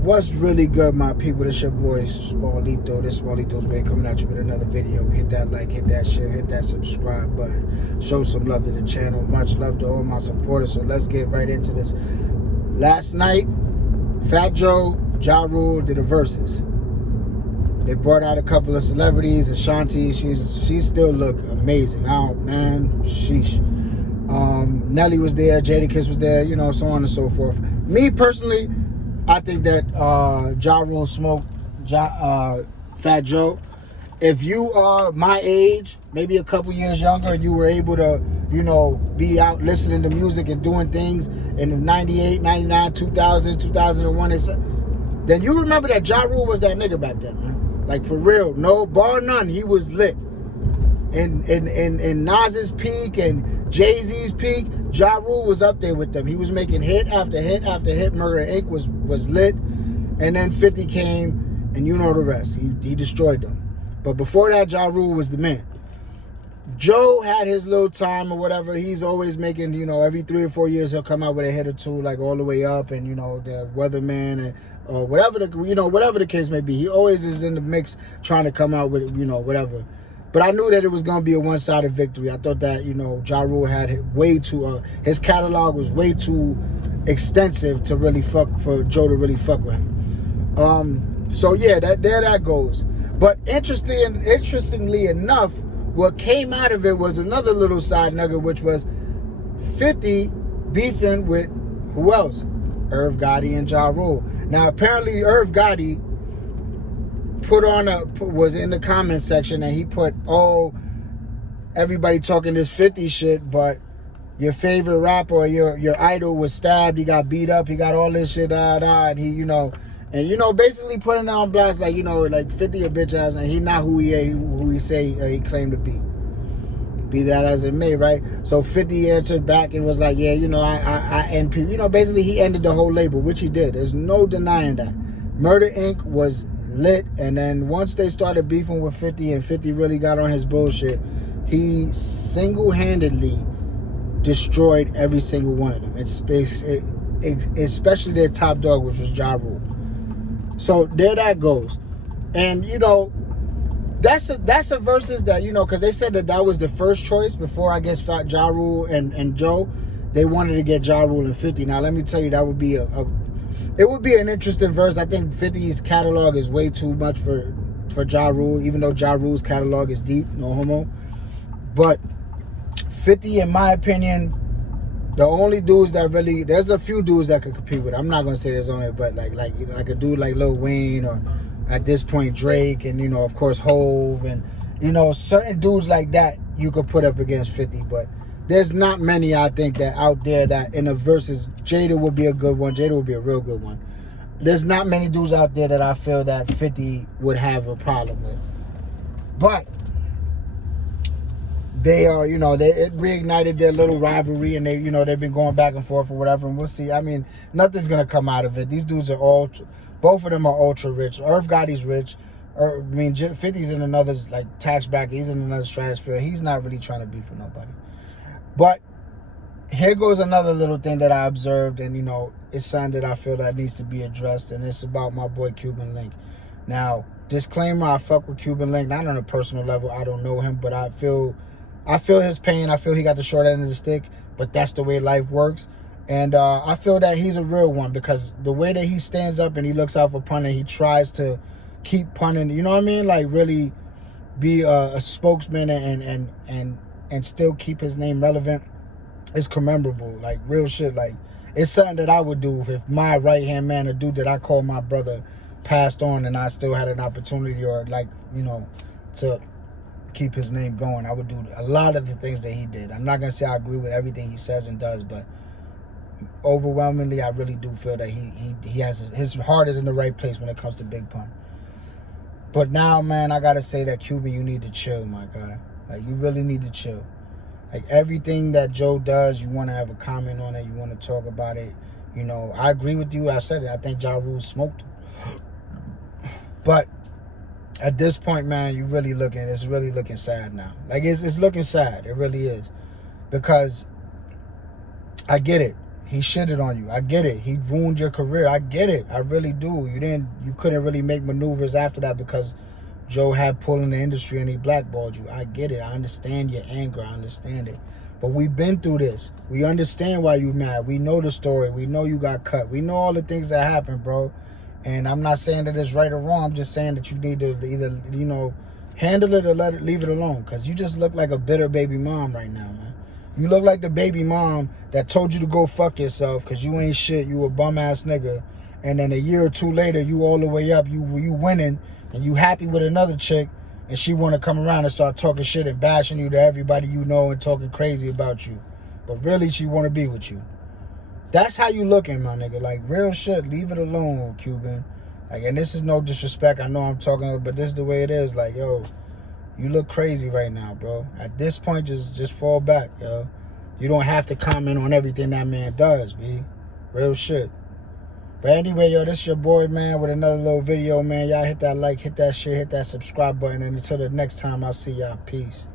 What's really good, my people? This your boy Smallito. This Smallito's way coming at you with another video. Hit that like, hit that share, hit that subscribe button. Show some love to the channel. Much love to all my supporters. So let's get right into this. Last night, Fat Joe, Ja Rule did the verses. They brought out a couple of celebrities. Ashanti, she still look amazing. Oh man, sheesh. Nelly was there, Jadakiss was there, you know, so on and so forth. Me personally, I think that Ja Rule smoked Fat Joe. If you are my age, maybe a couple years younger, and you were able to, you know, be out listening to music and doing things in the 98, 99, 2000, 2001, then you remember that Ja Rule was that nigga back then, man. Like, for real. No, bar none, he was lit. In Nas's peak and Jay-Z's peak, Ja Rule was up there with them. He was making hit after hit after hit. Murder Inc. was lit. And then 50 came, and you know the rest. He destroyed them. But before that, Ja Rule was the man. Joe had his little time or whatever. He's always making, you know, every 3 or 4 years he'll come out with a hit or two, like All the Way Up and, you know, the Weatherman and or whatever the case may be. He always is in the mix trying to come out with, you know, whatever. But I knew that it was going to be a one-sided victory. I thought that, you know, Ja Rule had way too, his catalog was way too extensive to really for Joe to really fuck with him. So yeah, that goes. But interestingly enough, what came out of it was another little side nugget, which was 50 beefing with who else? Irv Gotti and Ja Rule. Now apparently Irv Gotti was in the comment section and he put, oh, everybody talking this 50 shit, but your favorite rapper or your idol was stabbed, he got beat up, he got all this shit, and he, you know, basically putting it on blast, like, you know, like 50 a bitch ass, and he not who he say he claimed to be. Be that as it may, right? So 50 answered back and was like, yeah, you know, I end people, you know, basically he ended the whole label, which he did. There's no denying that. Murder Inc. was lit, and then once they started beefing with 50 and 50 really got on his bullshit, he single-handedly destroyed every single one of them. Especially their top dog, which was Ja Rule. So there that goes. And, you know, that's a versus that, you know, because they said that was the first choice before, I guess, Ja Rule and Joe. They wanted to get Ja Rule and 50. Now, let me tell you, that would be it would be an interesting verse. I think 50's catalog is way too much for Ja Rule, even though Ja Rule's catalog is deep, no homo. But 50, in my opinion, the only dudes that really, there's a few dudes that could compete with it. I'm not gonna say there's only, but like a dude like Lil Wayne, or at this point Drake, and, you know, of course Hove, and, you know, certain dudes like that you could put up against 50. But there's not many, I think, that out there that in a versus. Jada would be a good one. Jada would be a real good one. There's not many dudes out there that I feel that 50 would have a problem with. But they are, you know, it reignited their little rivalry, and they, you know, they've been going back and forth or whatever, and we'll see. I mean, nothing's gonna come out of it. These dudes are both of them are ultra rich. Irv Gotti's rich. I mean, 50's in another, like, tax bracket. He's in another stratosphere. He's not really trying to beef with nobody. But here goes another little thing that I observed, and, you know, it's something that I feel that needs to be addressed, and it's about my boy Cuban Link. Now, disclaimer, I fuck with Cuban Link, not on a personal level. I don't know him, but I feel his pain. I feel he got the short end of the stick, but that's the way life works. And I feel that he's a real one, because the way that he stands up and he looks out for punting, he tries to keep punting, you know what I mean? Like, really be a spokesman and still keep his name relevant. It's commemorable, like, real shit. Like, it's something that I would do if my right-hand man, a dude that I call my brother, passed on and I still had an opportunity, or, like, you know, to keep his name going. I would do a lot of the things that he did. I'm not going to say I agree with everything he says and does, but overwhelmingly, I really do feel that he has his heart is in the right place when it comes to Big Pun. But now, man, I got to say that, Cuban, you need to chill, my guy. Like, you really need to chill. Like, everything that Joe does, you want to have a comment on it. You want to talk about it. You know, I agree with you. I said it. I think Ja Rule smoked him. But at this point, man, it's really looking sad now. Like, it's looking sad. It really is. Because I get it. He shitted on you. I get it. He ruined your career. I get it. I really do. You couldn't really make maneuvers after that because Joe had pull in the industry and he blackballed you. I get it. I understand your anger. I understand it. But we've been through this. We understand why you mad. We know the story. We know you got cut. We know all the things that happened, bro. And I'm not saying that it's right or wrong. I'm just saying that you need to either, handle it or leave it alone. Because you just look like a bitter baby mom right now, man. You look like the baby mom that told you to go fuck yourself because you ain't shit. You a bum-ass nigga. And then a year or two later, you all the way up. You winning and you happy with another chick. And she want to come around and start talking shit and bashing you to everybody you know and talking crazy about you. But really, she want to be with you. That's how you looking, my nigga. Like, real shit. Leave it alone, Cuban. Like, and this is no disrespect. I know I'm talking, but this is the way it is. Like, yo, you look crazy right now, bro. At this point, just fall back, yo. You don't have to comment on everything that man does, B. Real shit. But anyway, yo, this is your boy, man, with another little video, man. Y'all hit that like, hit that share, hit that subscribe button. And until the next time, I'll see y'all. Peace.